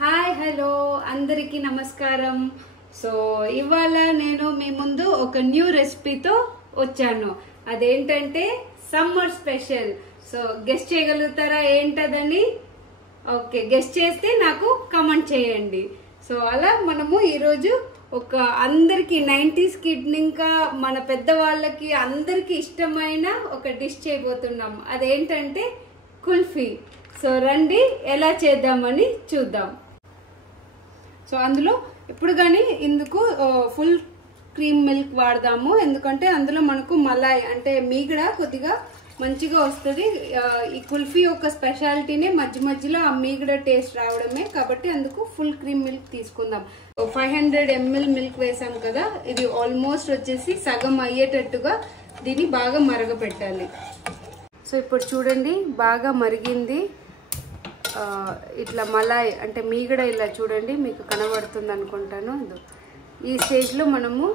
Hi hello అందరికీ నమస్కారం. So ఇవాళ నేను మీ ముందు ఒక న్యూ రెసిపీతో వచ్చాను. అదేంటంటే సమ్మర్ స్పెషల్. సో గెస్ట్ చేయగలుగుతారా ఏంటదని? ఓకే, గెస్ట్ చేస్తే నాకు కమెంట్ చేయండి. సో అలా మనము ఈరోజు ఒక అందరికి 90s కిడ్ ఇంకా మన పెద్దవాళ్ళకి అందరికి ఇష్టమైన ఒక డిష్ చేయబోతున్నాం. అదేంటంటే కుల్ఫీ. సో రండి ఎలా చేద్దామని చూద్దాం. సో అందులో ఇప్పుడు కానీ ఇందుకు ఫుల్ క్రీమ్ మిల్క్ వాడదాము, ఎందుకంటే అందులో మనకు మలాయ్ అంటే మీగడ కొద్దిగా మంచిగా వస్తుంది. ఈ కుల్ఫీ యొక్క స్పెషాలిటీనే మధ్య మధ్యలో ఆ మీగడ టేస్ట్ రావడమే, కాబట్టి అందుకు ఫుల్ క్రీమ్ మిల్క్ తీసుకుందాం. 500 ml మిల్క్ వేసాం కదా, ఇది ఆల్మోస్ట్ వచ్చేసి సగం అయ్యేటట్టుగా దీన్ని బాగా మరగపెట్టాలి. సో ఇప్పుడు చూడండి బాగా మరిగింది. ఇట్లా మలాయ్ అంటే మీగడ ఇలా చూడండి, మీకు కనబడుతుంది అనుకుంటాను. ఈ స్టేజ్లో మనము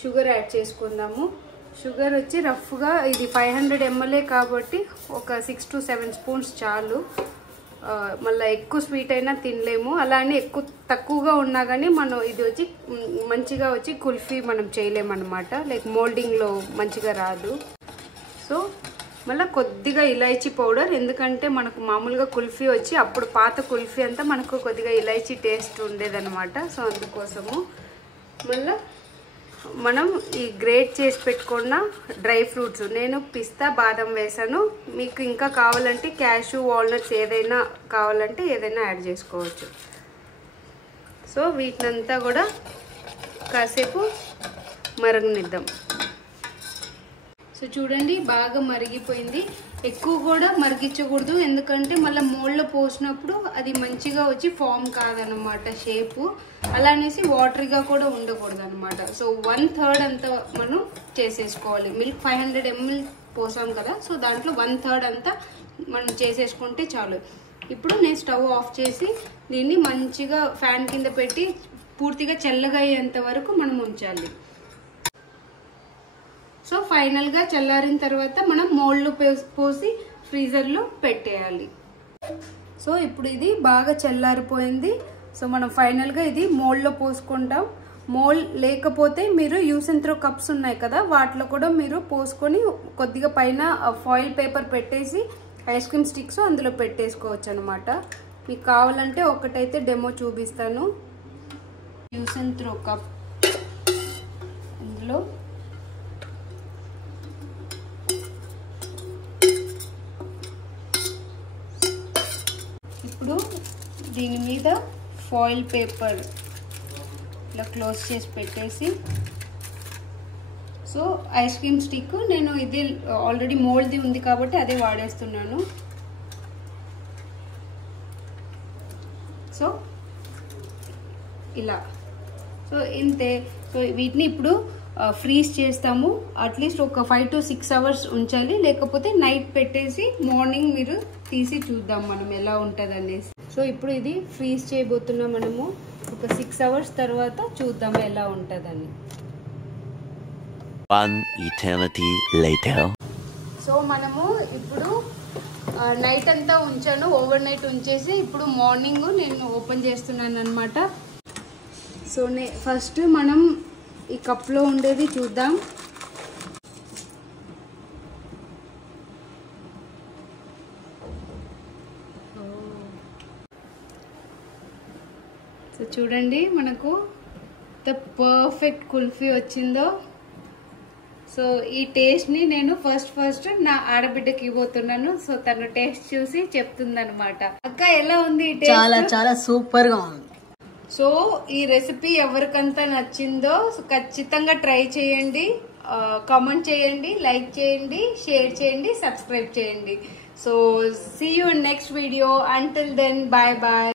షుగర్ యాడ్ చేసుకుందాము. షుగర్ వచ్చి రఫ్గా ఇది 500 ml కాబట్టి ఒక 6 to 7 స్పూన్స్ చాలు. మళ్ళీ ఎక్కువ స్వీట్ అయినా తినలేము, అలానే ఎక్కువ తక్కువగా ఉన్నా కానీ మనం ఇది వచ్చి మంచిగా వచ్చి కుల్ఫీ మనం చేయలేమన్నమాట, లైక్ మోల్డింగ్లో మంచిగా రాదు. సో మళ్ళీ కొద్దిగా ఇలాచీ పౌడర్, ఎందుకంటే మనకు మామూలుగా కుల్ఫీ వచ్చి అప్పుడు పాత కుల్ఫీ అంతా మనకు కొద్దిగా ఇలాచీ టేస్ట్ ఉండేదన్నమాట. సో అందుకోసము మళ్ళీ మనం ఈ గ్రేట్ చేసి పెట్టుకున్న డ్రై ఫ్రూట్స్, నేను పిస్తా బాదం వేసాను. మీకు ఇంకా కావాలంటే క్యాషు వాల్నట్స్ ఏదైనా కావాలంటే ఏదైనా యాడ్ చేసుకోవచ్చు. సో వీటినంతా కూడా కాసేపు మరగనిద్దాం. సో చూడండి బాగా మరిగిపోయింది. ఎక్కువ కూడా మరిగించకూడదు, ఎందుకంటే మళ్ళీ మోల్డ్లో పోసినప్పుడు అది మంచిగా వచ్చి ఫామ్ కాదనమాట షేపు. అలానేసి వాటరీగా కూడా ఉండకూడదు అనమాట. సో 1/3 అంతా మనం చేసేసుకోవాలి. మిల్క్ 500 ml పోసాం కదా, సో దాంట్లో 1/3 అంతా మనం చేసేసుకుంటే చాలు. ఇప్పుడు నేను స్టవ్ ఆఫ్ చేసి దీన్ని మంచిగా ఫ్యాన్ కింద పెట్టి పూర్తిగా చల్లగా అయ్యేంత వరకు మనం ఉంచాలి. సో ఫైనల్గా చల్లారిన తర్వాత మనం మోల్డ్లో పోసి ఫ్రీజర్లో పెట్టేయాలి. సో ఇప్పుడు ఇది బాగా చల్లారిపోయింది. సో మనం ఫైనల్గా ఇది మోల్డ్లో పోసుకుంటాం. మోల్డ్ లేకపోతే మీరు యూస్ అండ్ త్రో కప్స్ ఉన్నాయి కదా, వాటిలో కూడా మీరు పోసుకొని కొద్దిగా పైన ఫాయిల్ పేపర్ పెట్టేసి ఐస్ క్రీమ్ స్టిక్స్ అందులో పెట్టేసుకోవచ్చు అనమాట. మీకు కావాలంటే ఒకటైతే డెమో చూపిస్తాను. యూస్ అండ్ త్రో కప్, అందులో ఇప్పుడు దీని మీద ఫాయిల్ పేపర్ ఇలా క్లోజ్ చేసి పెట్టేసి, సో ఐస్ క్రీమ్ స్టిక్ నేను ఇది ఆల్రెడీ మోల్డ్ది ఉంది కాబట్టి అదే వాడేస్తున్నాను. సో ఇలా, సో ఇంతే. సో వీటిని ఇప్పుడు ఫ్రీజ్ చేస్తాము. అట్లీస్ట్ ఒక 5 to 6 hours ఉంచాలి, లేకపోతే నైట్ పెట్టేసి మార్నింగ్ మీరు తీసి చూద్దాం మనం ఎలా ఉంటుంది అనేసి. సో ఇప్పుడు ఇది ఫ్రీజ్ చేయబోతున్నాం మనము. ఒక 6 hours తర్వాత చూద్దాం ఎలా ఉంటుందని. సో మనము ఇప్పుడు నైట్ అంతా ఉంచాను, ఓవర్ నైట్ ఉంచేసి ఇప్పుడు మార్నింగ్ నేను ఓపెన్ చేస్తున్నాను అనమాట. సో ఫస్ట్ మనం ఈ కప్లో ఉండేది చూద్దాం. సో చూడండి మనకు ద పర్ఫెక్ట్ కుల్ఫీ వచ్చిందో. సో ఈ టేస్ట్ని నేను ఫస్ట్ నా ఆడబిడ్డకి ఇవ్వబోతున్నాను. సో తను టేస్ట్ చూసి చెప్తుందనమాట. అక్క ఎలా ఉంది ఈ టేస్ట్? చాలా చాలా సూపర్ గా ఉంది. సో ఈ రెసిపీ ఎవరికంతా నచ్చిందో ఖచ్చితంగా ట్రై చేయండి, కామెంట్ చేయండి, లైక్ చేయండి, షేర్ చేయండి, సబ్స్క్రైబ్ చేయండి. So see you in next video. Until then, bye bye.